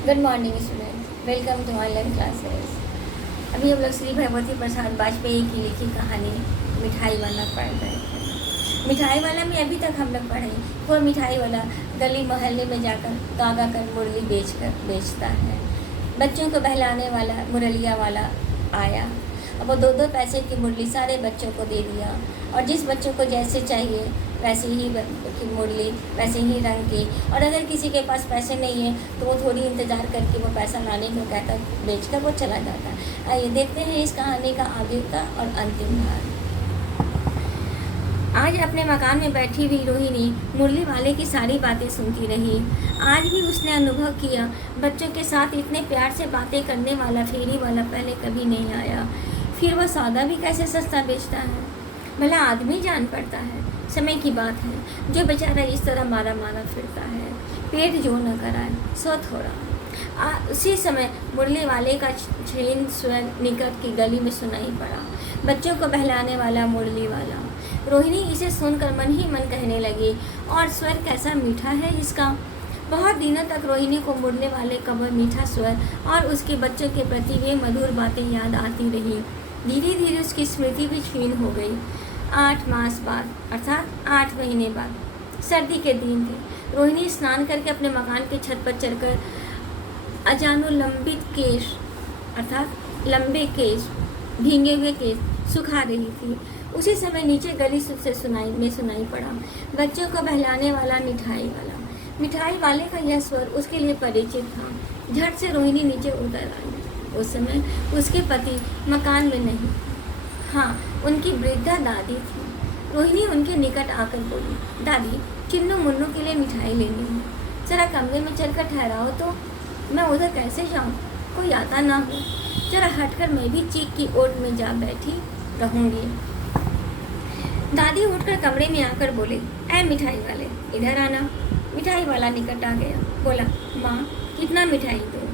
Good morning student, welcome to online classes. अभी हम लोग श्री भगवती प्रसाद वाजपेयी की लिखी कहानी मिठाई वाला पढ़ रहे थे। मिठाई वाला में अभी तक हम लोग पढ़े। वो मिठाई वाला गली मोहल्ले में जाकर गागा कर मुरली बेचता है। बच्चों को बहलाने वाला मुरलिया वाला आया। अब वो 2-2 पैसे की मुरली सारे बच्चों को दे दिया, और जिस बच्चों को जैसे चाहिए वैसे ही की मुरली, वैसे ही रंग की। और अगर किसी के पास पैसे नहीं है तो वो थोड़ी इंतज़ार करके वो पैसा लाने को कहकर बेचकर वो चला जाता है। आइए देखते हैं इस कहानी का आगे का और अंतिम भाग। आज अपने मकान में बैठी हुई रोहिणी मुरली वाले की सारी बातें सुनती रही। आज भी उसने अनुभव किया, बच्चों के साथ इतने प्यार से बातें करने वाला फेरी वाला पहले कभी नहीं आया। फिर वो सौदा भी कैसे सस्ता बेचता है, भला आदमी जान पड़ता है। समय की बात है, जो बेचारा इस तरह मारा मारा फिरता है, पेट जो न कराए सो थोड़ा। उसी समय मुरली वाले का छीन स्वर निकट की गली में सुनाई पड़ा। बच्चों को बहलाने वाला मुरली वाला। रोहिणी इसे सुनकर मन ही मन कहने लगी, और स्वर कैसा मीठा है इसका। बहुत दिनों तक रोहिणी को मुरली वाले का वह मीठा स्वर और उसके बच्चों के प्रति वे मधुर बातें याद आती रही। धीरे धीरे उसकी स्मृति भी क्षीण हो गई। 8 मास बाद, अर्थात 8 महीने बाद, सर्दी के दिन थे। रोहिणी स्नान करके अपने मकान के छत पर चढ़कर अजानुलंबित केश, अर्थात लंबे केश, भींगे हुए केश सुखा रही थी। उसी समय नीचे गली से सुनाई पड़ा, बच्चों को बहलाने वाला मिठाई वाला। मिठाई वाले का यह स्वर उसके लिए परिचित था। झट से रोहिणी नीचे उतर आई। उस समय उसके पति मकान में नहीं, हाँ, उनकी वृद्धा दादी थी। रोहिणी उनके निकट आकर बोली, दादी, चिन्नू मुन्नू के लिए मिठाई लेनी है, जरा कमरे में चलकर ठहराओ तो। मैं उधर कैसे जाऊँ, कोई आता ना हो। जरा हटकर मैं भी चीख की ओट में जा बैठी रहूँगी। दादी उठकर कमरे में आकर बोले, ऐ मिठाई वाले, इधर आना। मिठाई वाला निकट आ गया, बोला, माँ, कितना मिठाई दूँ?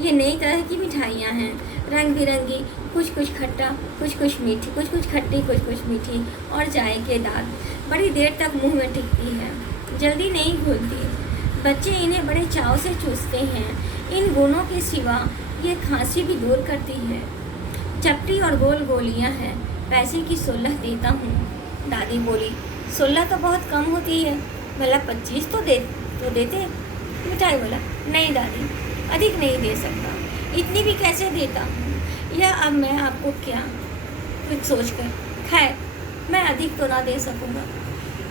ये नई तरह की मिठाइयाँ हैं, रंग बिरंगी, कुछ कुछ खट्टा, कुछ मीठी, कुछ खट्टी, कुछ मीठी और जायकेदार। बड़ी देर तक मुंह में टिकती है, जल्दी नहीं घुलती। बच्चे इन्हें बड़े चाव से चूसते हैं। इन गुणों के सिवा ये खांसी भी दूर करती है। चपटी और गोल गोलियाँ हैं, पैसे की 16 देता हूँ। दादी बोली, 16 तो बहुत कम होती है, भला 25 तो देते। मिठाई बोला, नहीं दादी, अधिक नहीं दे सकता, इतनी भी कैसे देता हूँ। या अब मैं आपको क्या, कुछ सोचकर, खैर मैं अधिक तो ना दे सकूँगा।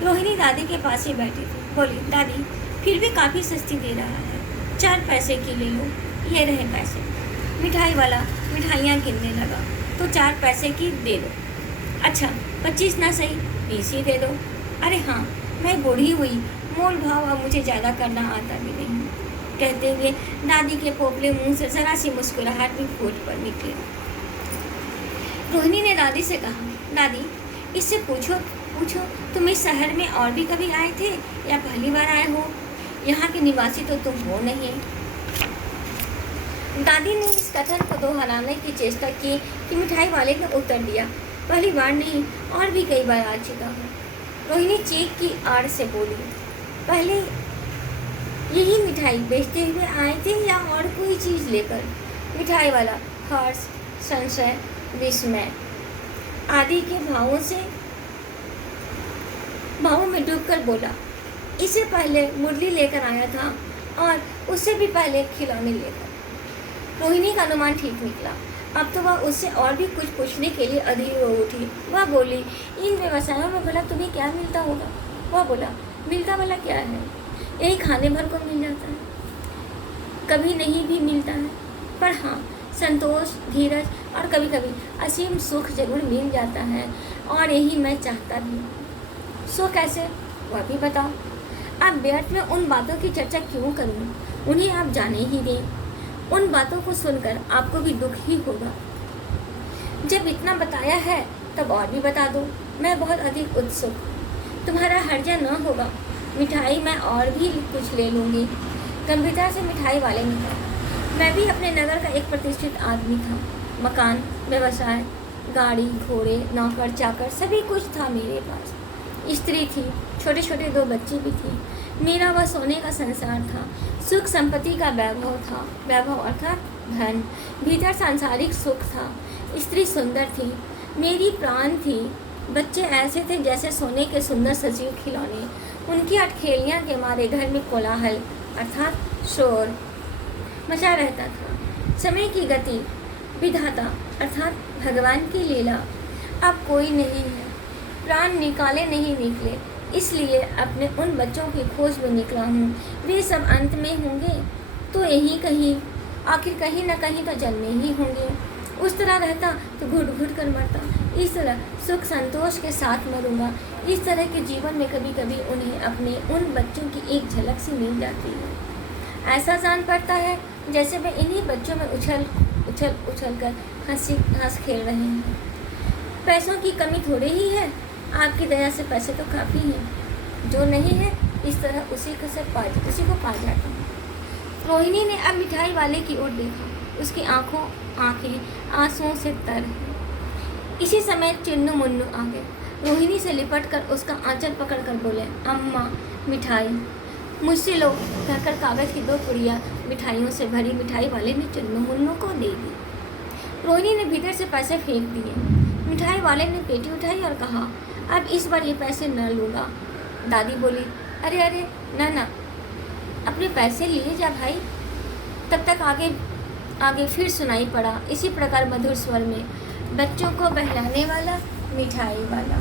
रोहिणी दादी के पास ही बैठी थी, बोली, दादी, फिर भी काफ़ी सस्ती दे रहा है, 4 पैसे की ले लो, ये रहे पैसे। मिठाई वाला मिठाइयाँ गिनने लगा, तो 4 पैसे की दे दो। अच्छा, 25 ना सही, 20 ही दे दो। अरे हाँ, मैं बूढ़ी हुई, मोल भाव अब मुझे ज़्यादा करना आता भी नहीं। कहते हुए दादी के पोपले मुंह से जरा सी मुस्कुराहट भी फूट पर निकली। रोहिणी ने दादी से कहा, दादी, इससे पूछो तुम इस शहर में और भी कभी आए थे या पहली बार आए हो? यहाँ के निवासी तो तुम हो नहीं। दादी ने इस कथन को दोहराने की चेष्टा की कि मिठाई वाले ने उत्तर दिया, पहली बार नहीं, और भी कई बार आ चुका हूँ। रोहिणी चीख की आड़ से बोली, पहले यही मिठाई बेचते हुए आए थे या और कोई चीज़ लेकर? मिठाई वाला हर्ष, संशय, विस्मय आदि के भावों में डूबकर बोला, इससे पहले मुरली लेकर आया था और उससे भी पहले खिलौने लेकर। रोहिणी का अनुमान ठीक निकला। अब तो वह उससे और भी कुछ पूछने के लिए अधीर हो उठी। वह बोली, इन व्यवसायों में भला तुम्हें क्या मिलता होगा? वह बोला, मिलता भला क्या है, यही खाने भर को मिल जाता है, कभी नहीं भी मिलता है, पर हाँ, संतोष, धीरज और कभी कभी असीम सुख जरूर मिल जाता है, और यही मैं चाहता भी। सो कैसे, वह भी बताओ। अब व्यर्थ में उन बातों की चर्चा क्यों करूँ, उन्हें आप जाने ही दें। उन बातों को सुनकर आपको भी दुख ही होगा। जब इतना बताया है तब और भी बता दो, मैं बहुत अधिक उत्सुक। तुम्हारा हर्जा न होगा, मिठाई मैं और भी कुछ ले लूँगी। गंभीरता से मिठाई वाले ने कहा, मैं भी अपने नगर का एक प्रतिष्ठित आदमी था। मकान, व्यवसाय, गाड़ी, घोड़े, नौकर चाकर सभी कुछ था मेरे पास। स्त्री थी, छोटे छोटे 2 बच्चे भी थे। मेरा वह सोने का संसार था। सुख संपत्ति का वैभव था, वैभव अर्थात धन। भीतर सांसारिक सुख था। स्त्री सुंदर थी, मेरी प्राण थी। बच्चे ऐसे थे जैसे सोने के सुंदर सजीव खिलौने। उनकी अटखेलियाँ के मारे घर में कोलाहल अर्थात शोर मचा रहता था। समय की गति, विधाता अर्थात भगवान की लीला। अब कोई नहीं है, प्राण निकाले नहीं निकले, इसलिए अपने उन बच्चों की खोज में निकला हूँ। वे सब अंत में होंगे तो यहीं कहीं, आखिर कहीं न कहीं तो जन्मे ही होंगे। उस तरह रहता तो घुट घुट कर मरता, इस तरह सुख संतोष के साथ मरूंगा। इस तरह के जीवन में कभी कभी उन्हें अपने उन बच्चों की एक झलक सी मिल जाती है। ऐसा जान पड़ता है जैसे वे इन्हीं बच्चों में उछल कर हंस खेल रहे हैं। पैसों की कमी थोड़ी ही है, आपकी दया से पैसे तो काफ़ी हैं। जो नहीं है इस तरह उसी को पा जाता हूँ। रोहिणी ने अब मिठाई वाले की ओर देखा। उसकी आंखें आंसुओं से तर हैं। इसी समय चिन्नू मुन्नू आ गए। रोहिणी से लिपट कर उसका आंचल पकड़ कर बोले, अम्मा मिठाई मुझसे लो, कहकर कागज़ की 2 पुड़िया मिठाइयों से भरी मिठाई वाले ने चिन्नू मुन्नू को दे दी। रोहिणी ने भीतर से पैसे फेंक दिए। मिठाई वाले ने पेटी उठाई और कहा, अब इस बार ये पैसे न लूँगा। दादी बोली, अरे अरे ना, अपने पैसे लिए जा भाई। तब तक आगे फिर सुनाई पड़ा इसी प्रकार मधुर स्वर में, बच्चों को बहलाने वाला मिठाई वाला।